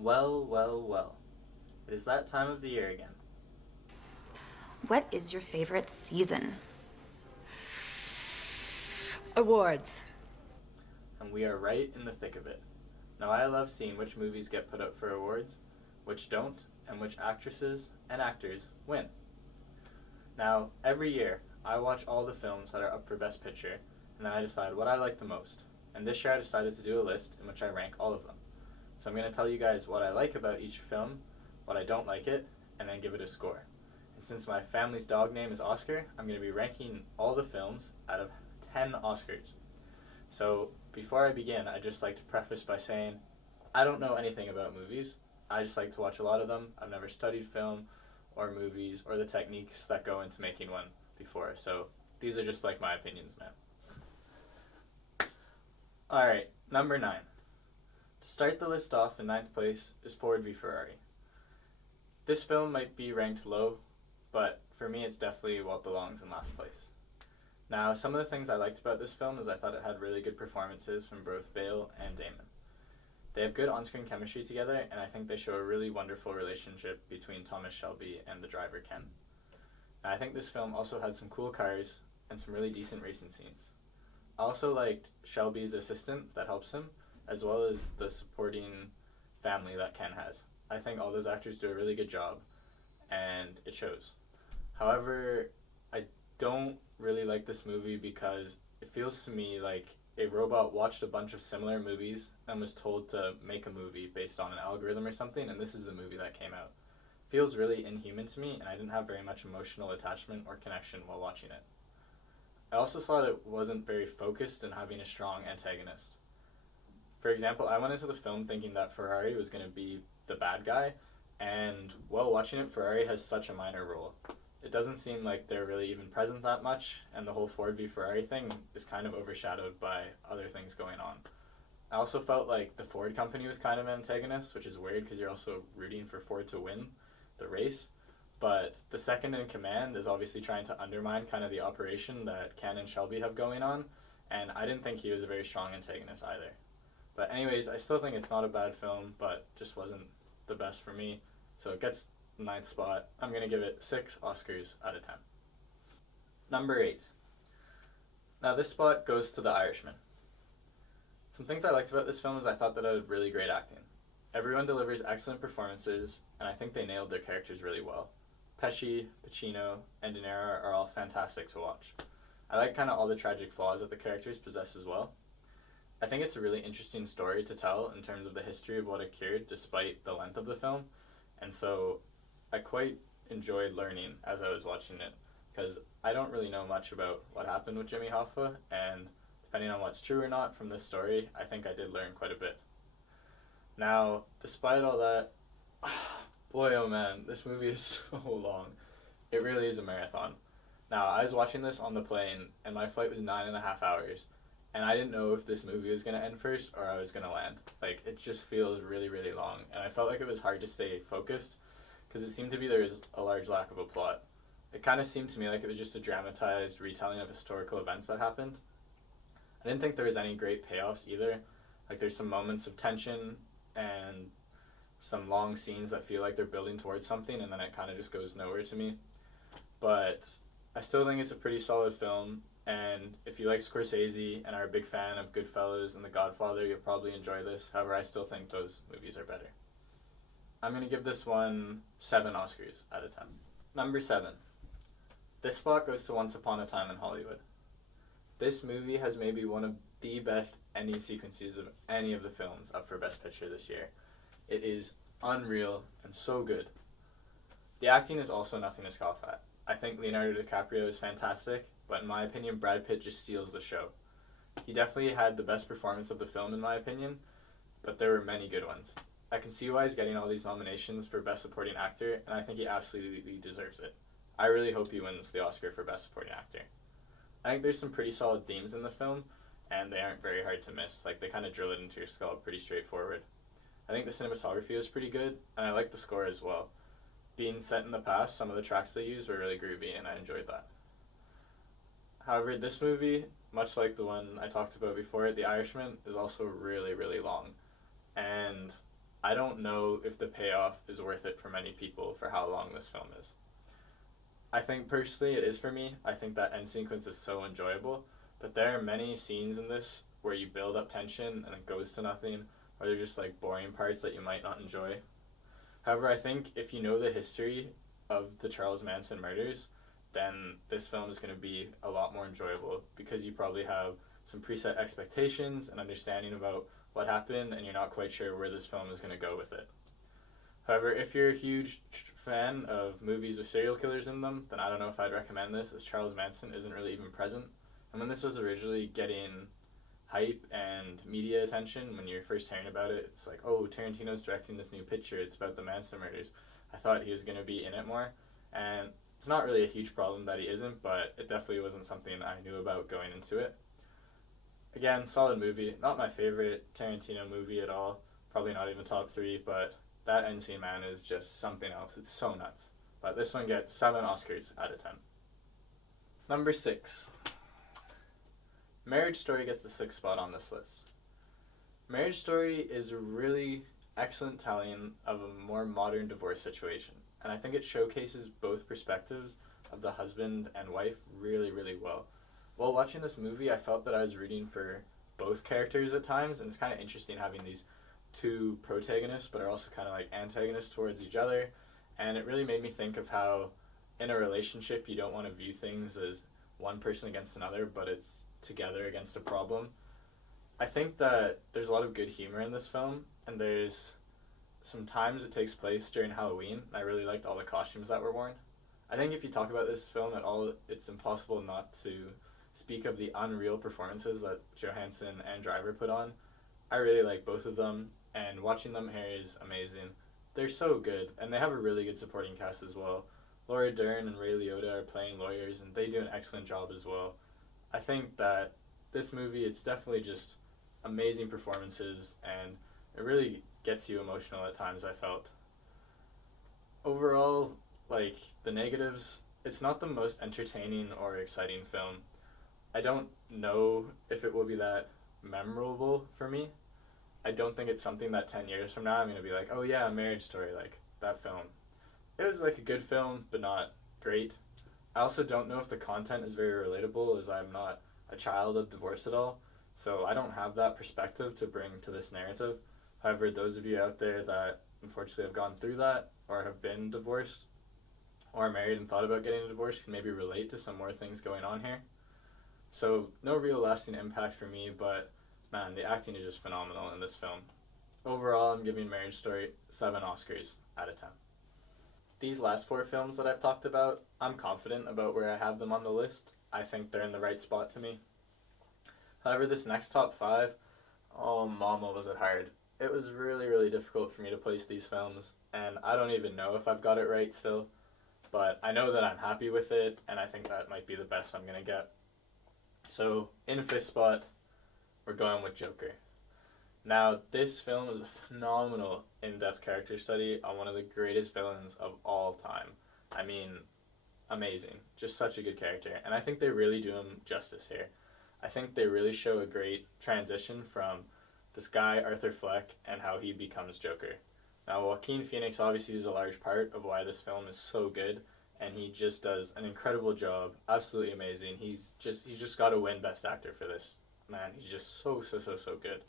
Well, well, well. It is that time of the year again, What is your favorite season? Awards. and we are right in the thick of it. Now, I love seeing which movies get put up for awards, which don't, and which actresses and actors win. Now, every year, I watch all the films that are up for Best Picture, and then I decide what I like the most. And this year, I decided to do a list in which I rank all of them. So I'm going to tell you guys what I like about each film, what I don't like it, and then give it a score. And since my family's dog name is Oscar, I'm going to be ranking all the films out of 10 Oscars. So before I begin, I'd just like to preface by saying I don't know anything about movies. I just like to watch a lot of them. I've never studied film or movies or the techniques that go into making one before. So these are just like my opinions, man. Alright, number 9. To start the list off in ninth place is Ford v Ferrari. This film might be ranked low, but for me it's definitely what belongs in last place. Now, some of the things I liked about this film is I thought it had really good performances from both Bale and Damon. They have good on-screen chemistry together, and I think they show a really wonderful relationship between Thomas Shelby and the driver Ken. Now, I think this film also had some cool cars and some really decent racing scenes. I also liked Shelby's assistant that helps him, as well as the supporting family that Ken has. I think all those actors do a really good job, and it shows. However, I don't really like this movie because it feels to me like a robot watched a bunch of similar movies and was told to make a movie based on an algorithm or something, and this is the movie that came out. It feels really inhuman to me, and I didn't have very much emotional attachment or connection while watching it. I also thought it wasn't very focused in having a strong antagonist. For example, I went into the film thinking that Ferrari was going to be the bad guy, and while watching it, Ferrari has such a minor role. It doesn't seem like they're really even present that much, and the whole Ford v Ferrari thing is kind of overshadowed by other things going on. I also felt like the Ford company was kind of an antagonist, which is weird because you're also rooting for Ford to win the race. But the second in command is obviously trying to undermine kind of the operation that Ken and Shelby have going on, and I didn't think he was a very strong antagonist either. But anyways, I still think it's not a bad film, but just wasn't the best for me. So it gets the ninth spot. I'm going to give it 6 Oscars out of 10. Number 8. Now this spot goes to The Irishman. Some things I liked about this film is I thought that it had really great acting. Everyone delivers excellent performances, and I think they nailed their characters really well. Pesci, Pacino, and De Niro are all fantastic to watch. I like kind of all the tragic flaws that the characters possess as well. I think it's a really interesting story to tell in terms of the history of what occurred despite the length of the film, and so I quite enjoyed learning as I was watching it because I don't really know much about what happened with Jimmy Hoffa, and depending on what's true or not from this story, I think I did learn quite a bit. Now, despite all that, boy oh man, this movie is so long. It really is a marathon. Now, I was watching this on the plane, and my flight was 9.5 hours, and I didn't know if this movie was going to end first or I was going to land. Like, it just feels really, really long, and I felt like it was hard to stay focused because it seemed to be there was a large lack of a plot. It kind of seemed to me like it was just a dramatized retelling of historical events that happened. I didn't think there was any great payoffs either. Like, there's some moments of tension and some long scenes that feel like they're building towards something, and then it kind of just goes nowhere to me. But I still think it's a pretty solid film, and if you like Scorsese and are a big fan of Goodfellas and The Godfather, you'll probably enjoy this. However, I still think those movies are better. I'm going to give this one 7 Oscars out of 10. Number 7. This spot goes to Once Upon a Time in Hollywood. This movie has maybe one of the best ending sequences of any of the films up for Best Picture this year. It is unreal and so good. The acting is also nothing to scoff at. I think Leonardo DiCaprio is fantastic, but in my opinion, Brad Pitt just steals the show. He definitely had the best performance of the film in my opinion, but there were many good ones. I can see why he's getting all these nominations for Best Supporting Actor, and I think he absolutely deserves it. I really hope he wins the Oscar for Best Supporting Actor. I think there's some pretty solid themes in the film, and they aren't very hard to miss. Like, they kind of drill it into your skull pretty straightforward. I think the cinematography was pretty good, and I like the score as well. Being set in the past, some of the tracks they used were really groovy, and I enjoyed that. However, this movie, much like the one I talked about before, The Irishman, is also really, really long. And I don't know if the payoff is worth it for many people for how long this film is. I think personally it is for me. I think that end sequence is so enjoyable, but there are many scenes in this where you build up tension and it goes to nothing, or they're just like boring parts that you might not enjoy. However, I think if you know the history of the Charles Manson murders, then this film is going to be a lot more enjoyable because you probably have some preset expectations and understanding about what happened and you're not quite sure where this film is going to go with it. However, if you're a huge fan of movies with serial killers in them, then I don't know if I'd recommend this, as Charles Manson isn't really even present. And when this was originally getting hype and media attention, when you're first hearing about it, it's like, oh, Tarantino's directing this new picture, it's about the Manson murders. I thought he was going to be in it more, and it's not really a huge problem that he isn't, but it definitely wasn't something I knew about going into it. Again, solid movie. Not my favorite Tarantino movie at all. Probably not even top 3, but that end scene, man, is just something else. It's so nuts. But this one gets 7 Oscars out of 10. Number 6. Marriage Story gets the 6th spot on this list. Marriage Story is a really excellent telling of a more modern divorce situation, and I think it showcases both perspectives of the husband and wife really, really well. While watching this movie, I felt that I was rooting for both characters at times, and it's kind of interesting having these two protagonists, but are also kind of like antagonists towards each other, and it really made me think of how in a relationship you don't want to view things as one person against another, but it's together against a problem. I think that there's a lot of good humor in this film, and there's some times it takes place during Halloween. I really liked all the costumes that were worn. I think if you talk about this film at all, it's impossible not to speak of the unreal performances that Johansson and Driver put on. I really like both of them, and watching them here is amazing. They're so good, and they have a really good supporting cast as well. Laura Dern and Ray Liotta are playing lawyers, and they do an excellent job as well. I think that this movie, it's definitely just amazing performances, and it really gets you emotional at times, I felt. Overall, like, the negatives, it's not the most entertaining or exciting film. I don't know if it will be that memorable for me. I don't think it's something that 10 years from now I'm going to be like, oh yeah, Marriage Story, like, that film. It was like a good film, but not great. I also don't know if the content is very relatable, as I'm not a child of divorce at all, so I don't have that perspective to bring to this narrative. However, those of you out there that unfortunately have gone through that, or have been divorced, or are married and thought about getting a divorce, can maybe relate to some more things going on here. So, no real lasting impact for me, but man, the acting is just phenomenal in this film. Overall, I'm giving Marriage Story 7 Oscars out of 10. These last 4 films that I've talked about, I'm confident about where I have them on the list. I think they're in the right spot to me. However, this next top 5, oh mama was it hard. It was really, really difficult for me to place these films, and I don't even know if I've got it right still, but I know that I'm happy with it, and I think that might be the best I'm going to get. So, in 5th spot, we're going with Joker. Now, this film is a phenomenal in-depth character study on one of the greatest villains of all time. I mean, amazing. Just such a good character. And I think they really do him justice here. I think they really show a great transition from this guy, Arthur Fleck, and how he becomes Joker. Now, Joaquin Phoenix obviously is a large part of why this film is so good, and he just does an incredible job. Absolutely amazing. He's just got to win Best Actor for this. Man, he's just so good.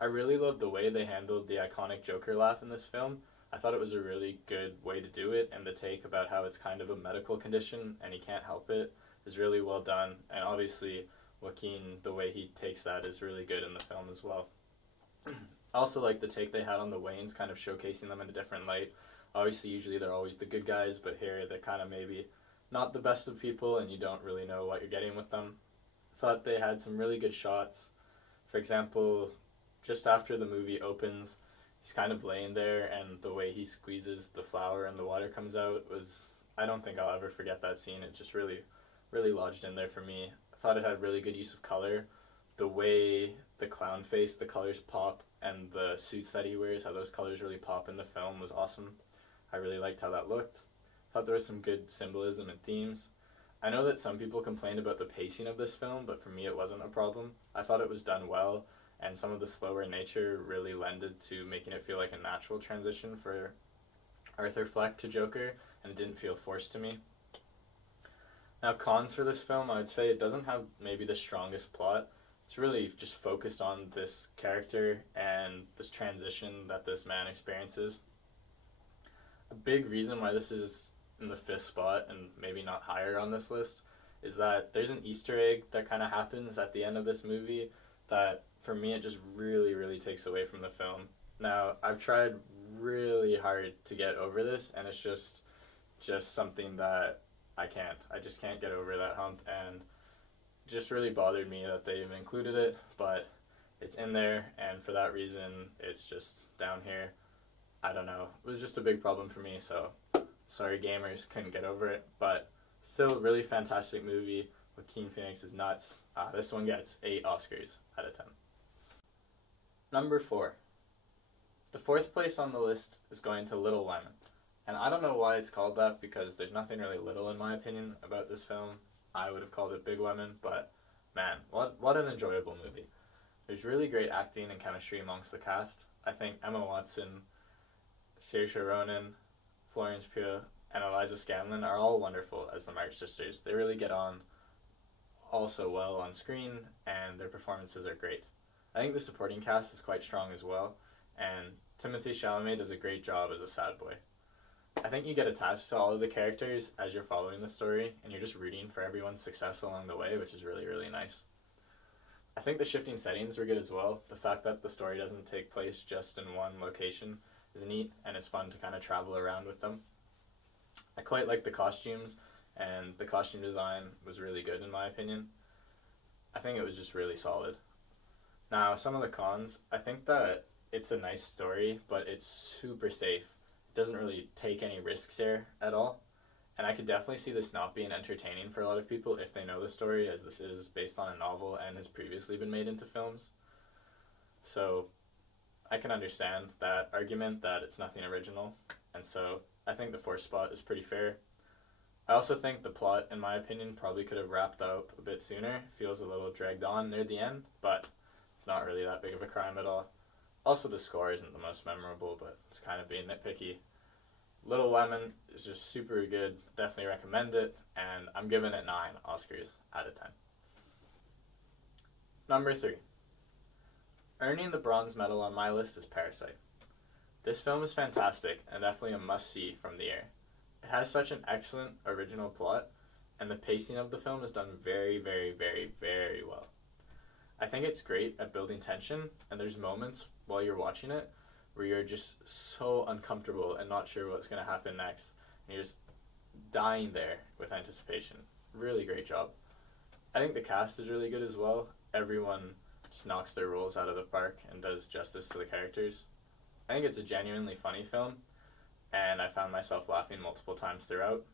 I really love the way they handled the iconic Joker laugh in this film. I thought it was a really good way to do it, and the take about how it's kind of a medical condition and he can't help it is really well done. And obviously, Joaquin, the way he takes that is really good in the film as well. I also like the take they had on the Waynes, kind of showcasing them in a different light. Obviously, usually they're always the good guys, but here they're kind of maybe not the best of people, and you don't really know what you're getting with them. I thought they had some really good shots. For example, just after the movie opens, he's kind of laying there, and the way he squeezes the flower and the water comes out was, I don't think I'll ever forget that scene. It just really, really lodged in there for me. I thought it had really good use of color. The way the clown face, the colors pop, and the suits that he wears, how those colors really pop in the film was awesome. I really liked how that looked. I thought there was some good symbolism and themes. I know that some people complained about the pacing of this film, but for me it wasn't a problem. I thought it was done well, and some of the slower nature really lended to making it feel like a natural transition for Arthur Fleck to Joker, and it didn't feel forced to me. Now, cons for this film, I would say it doesn't have maybe the strongest plot. It's really just focused on this character and this transition that this man experiences. A big reason why this is in the fifth spot and maybe not higher on this list is that there's an Easter egg that kind of happens at the end of this movie that, for me, it just really, really takes away from the film. Now, I've tried really hard to get over this, and it's just something that I just can't get over that hump, and it just really bothered me that they even included it, but it's in there, and for that reason, it's just down here. I don't know. It was just a big problem for me, so sorry gamers, couldn't get over it, but still a really fantastic movie. Joaquin Phoenix is nuts. This one gets 8 Oscars out of 10. Number 4. The 4th place on the list is going to Little Women. And I don't know why it's called that, because there's nothing really little, in my opinion, about this film. I would have called it Big Women, but man, what an enjoyable movie. There's really great acting and chemistry amongst the cast. I think Emma Watson, Saoirse Ronan, Florence Pugh, and Eliza Scanlon are all wonderful as the March Sisters. They really get on also well on screen, and their performances are great. I think the supporting cast is quite strong as well, and Timothée Chalamet does a great job as a sad boy. I think you get attached to all of the characters as you're following the story, and you're just rooting for everyone's success along the way, which is really, really nice. I think the shifting settings were good as well. The fact that the story doesn't take place just in one location is neat, and it's fun to kind of travel around with them. I quite like the costumes, and the costume design was really good in my opinion. I think it was just really solid. Now, some of the cons, I think that it's a nice story, but it's super safe. It doesn't really take any risks here at all. And I could definitely see this not being entertaining for a lot of people if they know the story, as this is based on a novel and has previously been made into films. So I can understand that argument that it's nothing original, and so I think the 4th spot is pretty fair. I also think the plot, in my opinion, probably could have wrapped up a bit sooner. It feels a little dragged on near the end, but it's not really that big of a crime at all. Also, the score isn't the most memorable, but it's kind of being nitpicky. Little Women is just super good. Definitely recommend it, and I'm giving it 9 Oscars out of 10. Number 3. Earning the bronze medal on my list is Parasite. This film is fantastic and definitely a must-see from the year. It has such an excellent original plot, and the pacing of the film is done very, very, very, very well. I think it's great at building tension, and there's moments while you're watching it where you're just so uncomfortable and not sure what's going to happen next, and you're just dying there with anticipation. Really great job. I think the cast is really good as well. Everyone just knocks their roles out of the park and does justice to the characters. I think it's a genuinely funny film, and I found myself laughing multiple times throughout.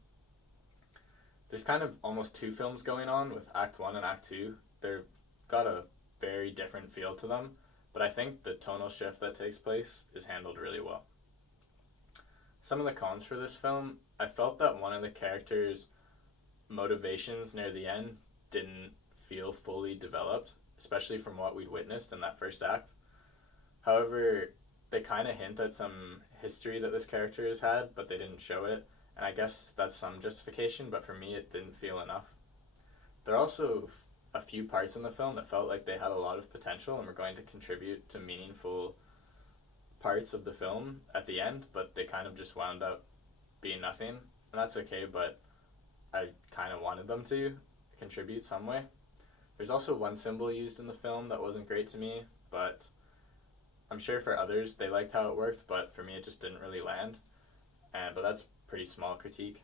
There's kind of almost 2 films going on with Act 1 and Act 2. They've got a very different feel to them, but I think the tonal shift that takes place is handled really well. Some of the cons for this film, I felt that one of the characters' motivations near the end didn't feel fully developed, especially from what we witnessed in that first act. However, they kind of hint at some history that this character has had, but they didn't show it, and I guess that's some justification, but for me it didn't feel enough. There are also a few parts in the film that felt like they had a lot of potential and were going to contribute to meaningful parts of the film at the end, but they kind of just wound up being nothing, and that's okay, but I kind of wanted them to contribute some way. There's also one symbol used in the film that wasn't great to me, but I'm sure for others they liked how it worked, but for me it just didn't really land, but that's a pretty small critique.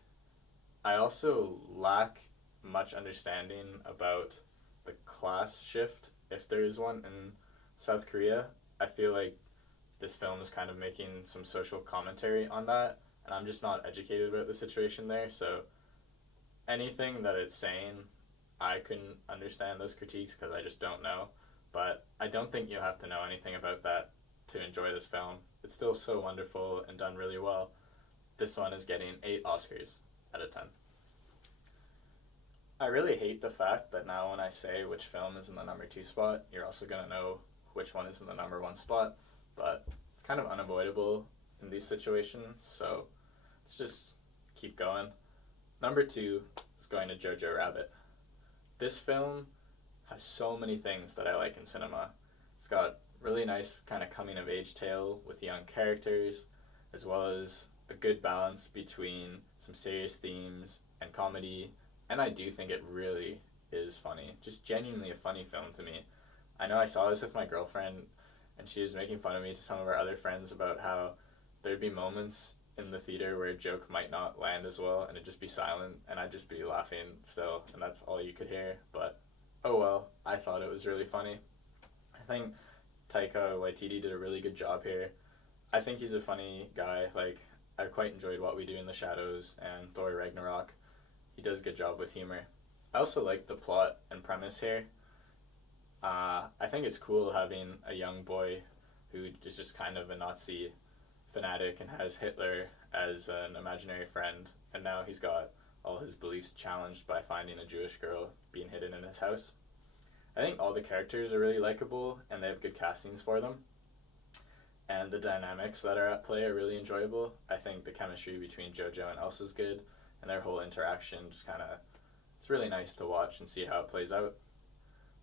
I also lack much understanding about the class shift, if there is one, in South Korea. I feel like this film is kind of making some social commentary on that, and I'm just not educated about the situation there, so anything that it's saying, I couldn't understand those critiques because I just don't know, but I don't think you have to know anything about that to enjoy this film. It's still so wonderful and done really well. This one is getting 8 Oscars out of 10. I really hate the fact that now when I say which film is in the number 2 spot, you're also going to know which one is in the number one spot, but it's kind of unavoidable in these situations, so let's just keep going. Number 2 is going to Jojo Rabbit. This film has so many things that I like in cinema. It's got really nice kind of coming of age tale with young characters, as well as a good balance between some serious themes and comedy, and I do think it really is funny. Just genuinely a funny film to me. I know I saw this with my girlfriend, and she was making fun of me to some of our other friends about how there'd be moments in the theater where a joke might not land as well, and it'd just be silent, and I'd just be laughing still, and that's all you could hear. But oh well, I thought it was really funny. I think Taika Waititi did a really good job here. I think he's a funny guy. Like, I quite enjoyed What We Do in the Shadows and Thor Ragnarok. He does a good job with humor. I also like the plot and premise here. I think it's cool having a young boy who is just kind of a Nazi fanatic and has Hitler as an imaginary friend, and now he's got all his beliefs challenged by finding a Jewish girl being hidden in his house. I think all the characters are really likable, and they have good castings for them. And the dynamics that are at play are really enjoyable. I think the chemistry between Jojo and Elsa's good, and their whole interaction just kind of, it's really nice to watch and see how it plays out.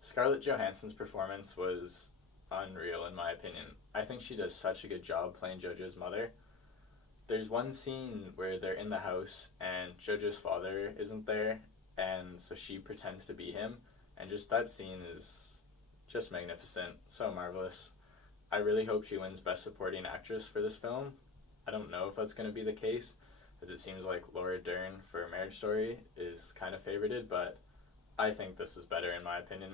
Scarlett Johansson's performance was unreal in my opinion. I think she does such a good job playing Jojo's mother. There's one scene where they're in the house and Jojo's father isn't there, and so she pretends to be him, and just that scene is just magnificent, so marvelous. I really hope she wins Best Supporting Actress for this film. I don't know if that's going to be the case, as it seems like Laura Dern for Marriage Story is kind of favorited, but I think this is better in my opinion.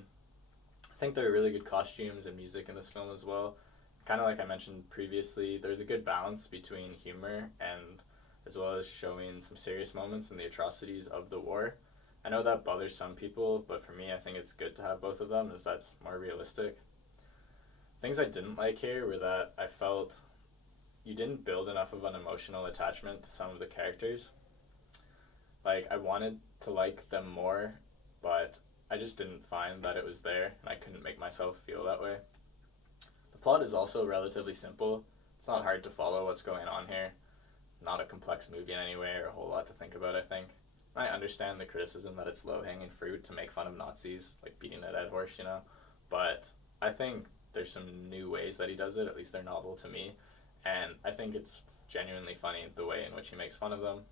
I think there are really good costumes and music in this film as well. Kind of like I mentioned previously, there's a good balance between humor and as well as showing some serious moments and the atrocities of the war. I know that bothers some people, but for me, I think it's good to have both of them, as that's more realistic. Things I didn't like here were that I felt you didn't build enough of an emotional attachment to some of the characters. Like, I wanted to like them more, but I just didn't find that it was there, and I couldn't make myself feel that way. The plot is also relatively simple. It's not hard to follow what's going on here. Not a complex movie in any way, or a whole lot to think about, I think. I understand the criticism that it's low-hanging fruit to make fun of Nazis, like beating a dead horse, you know, but I think there's some new ways that he does it, at least they're novel to me, and I think it's genuinely funny the way in which he makes fun of them.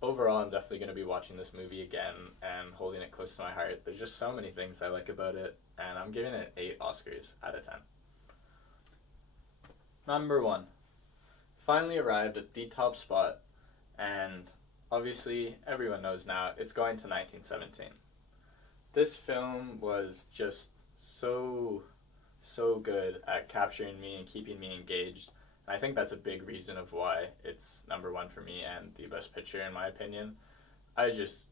Overall, I'm definitely going to be watching this movie again and holding it close to my heart. There's just so many things I like about it, and I'm giving it 8 Oscars out of 10. Number 1. Finally arrived at the top spot, and obviously everyone knows now it's going to 1917. This film was just so good at capturing me and keeping me engaged. And I think that's a big reason of why it's number 1 for me and the best picture in my opinion. I was just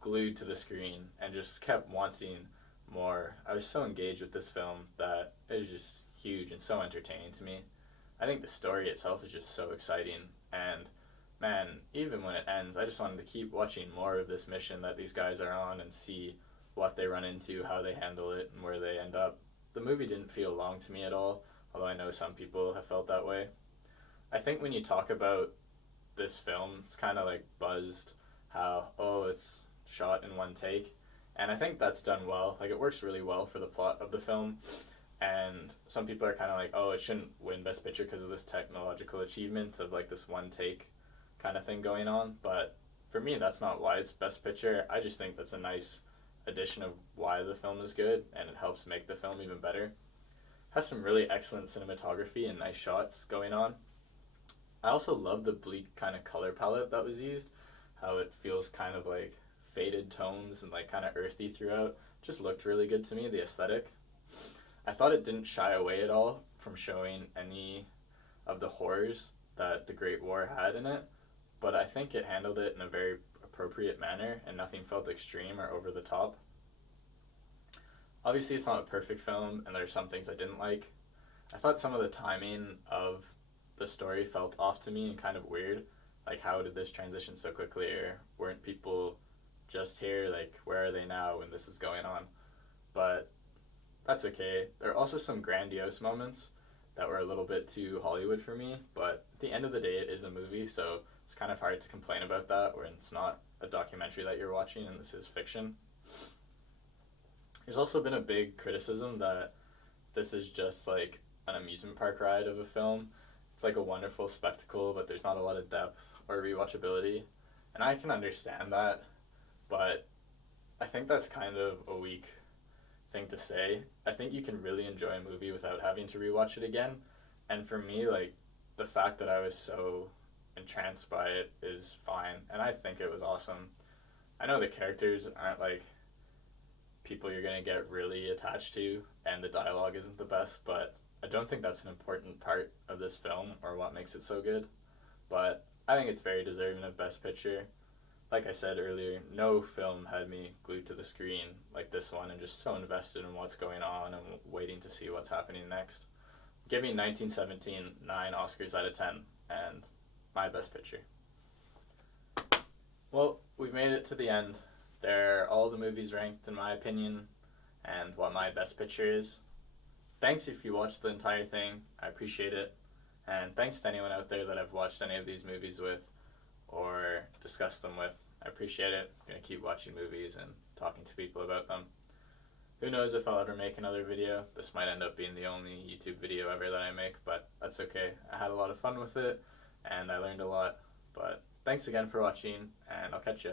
glued to the screen and just kept wanting more. I was so engaged with this film that it was just huge and so entertaining to me. I think the story itself is just so exciting, and man, even when it ends, I just wanted to keep watching more of this mission that these guys are on and see what they run into, how they handle it, and where they end up. The movie didn't feel long to me at all, although I know some people have felt that way. I think when you talk about this film, it's kind of like buzzed how, oh, it's shot in one take, and I think that's done well. Like, it works really well for the plot of the film, and some people are kind of like, oh, it shouldn't win Best Picture because of this technological achievement of like this one take kind of thing going on, but for me that's not why it's Best Picture. I just think that's a nice addition of why the film is good, and it helps make the film even better. It has some really excellent cinematography and nice shots going on. I also love the bleak kind of color palette that was used, how it feels kind of like faded tones and like kind of earthy throughout. Just looked really good to me, the aesthetic. I thought it didn't shy away at all from showing any of the horrors that the Great War had in it, but I think it handled it in a very appropriate manner and nothing felt extreme or over the top. Obviously it's not a perfect film and there's some things I didn't like. I thought some of the timing of the story felt off to me and kind of weird. Like, how did this transition so quickly, or weren't people just here? Like, where are they now when this is going on? But that's okay. There are also some grandiose moments that were a little bit too Hollywood for me, but at the end of the day, it is a movie, so it's kind of hard to complain about that when it's not a documentary that you're watching and this is fiction. There's also been a big criticism that this is just like an amusement park ride of a film. It's like a wonderful spectacle, but there's not a lot of depth or rewatchability. And I can understand that, but I think that's kind of a weak thing to say. I think you can really enjoy a movie without having to rewatch it again. And for me, like, the fact that I was so entranced by it is fine. And I think it was awesome. I know the characters aren't like people you're going to get really attached to, and the dialogue isn't the best, but I don't think that's an important part of this film or what makes it so good. But I think it's very deserving of Best Picture. Like I said earlier, no film had me glued to the screen like this one and just so invested in what's going on and waiting to see what's happening next. Giving 1917 9 Oscars out of 10 and my Best Picture. Well, we've made it to the end. There are all the movies ranked in my opinion and what my Best Picture is. Thanks if you watched the entire thing. I appreciate it. And thanks to anyone out there that I've watched any of these movies with or discussed them with. I appreciate it. I'm going to keep watching movies and talking to people about them. Who knows if I'll ever make another video. This might end up being the only YouTube video ever that I make, but that's okay. I had a lot of fun with it, and I learned a lot. But thanks again for watching, and I'll catch you.